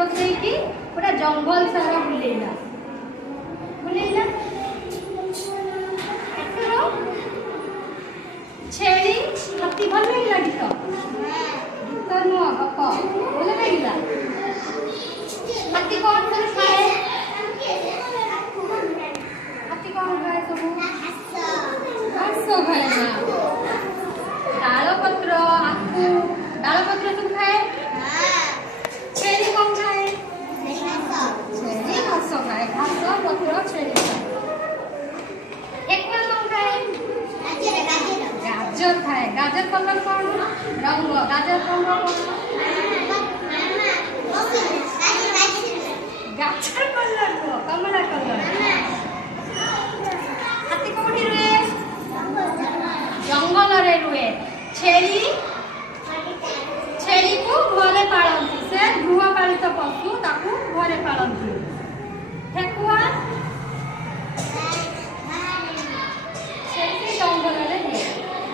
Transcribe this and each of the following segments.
बसैकी पूरा जंगल सारा बुलेला बुलेला छेड़ी हाथी भल लगिला गीत गीत नुह गप भल लगिला हाथी कौन सब खाए हाथी कौन खाए सब घास खाए ना डालपत्र आखु डालपत्र सब खाए छेड़ी कौन खाए छेड़ी घास खाए घास पत्र छेड़ी खाए कौन खाए गाजर खाए गाजर कलर कौन रंग गाजर कौन गाजर कलर को कमला कलर हाथी कोठी रुए जंगल रे रुए छेड़ी छेड़ी को घरे पालती से गृहपालित पशु ताकू घरे पालती ठेकुआ छेड़ी जंगल रे रुए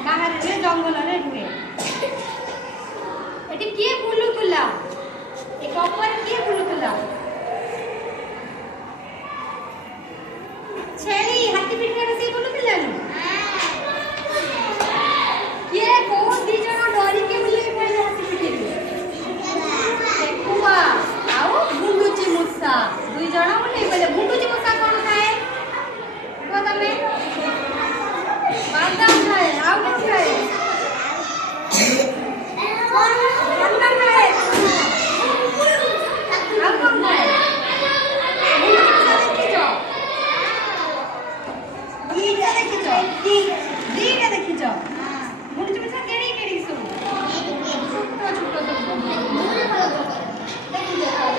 बाहर रे जंगल रे रुए एटी किए बुलुतुला ए कपर किए बुलुतुला छेड़ी हाथी पिठे से बुलुतुला नु किए को दी जण डरी के बुले पहिले हाथी पिठे रे ठेकुआ आउ गुंडुची मुसा दुई जण बुले पहिले गुंडुची मुसा कोन खाए को तमे बादाम खाए आउ कोन खाए अंदर खाए आउ कोन खाए दीटा देखी जाओ मुझे में केड़ी केड़ी सब छोटा छोटा सब देखी जाओ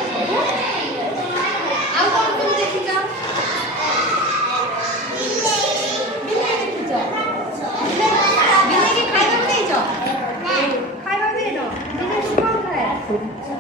आउ कौन तुम देखी जाओ बिल्ली देखी जाओ बिल्ली की खाइबा नहीं जाओ खाइबा दे दो बिल्ली कौन खाए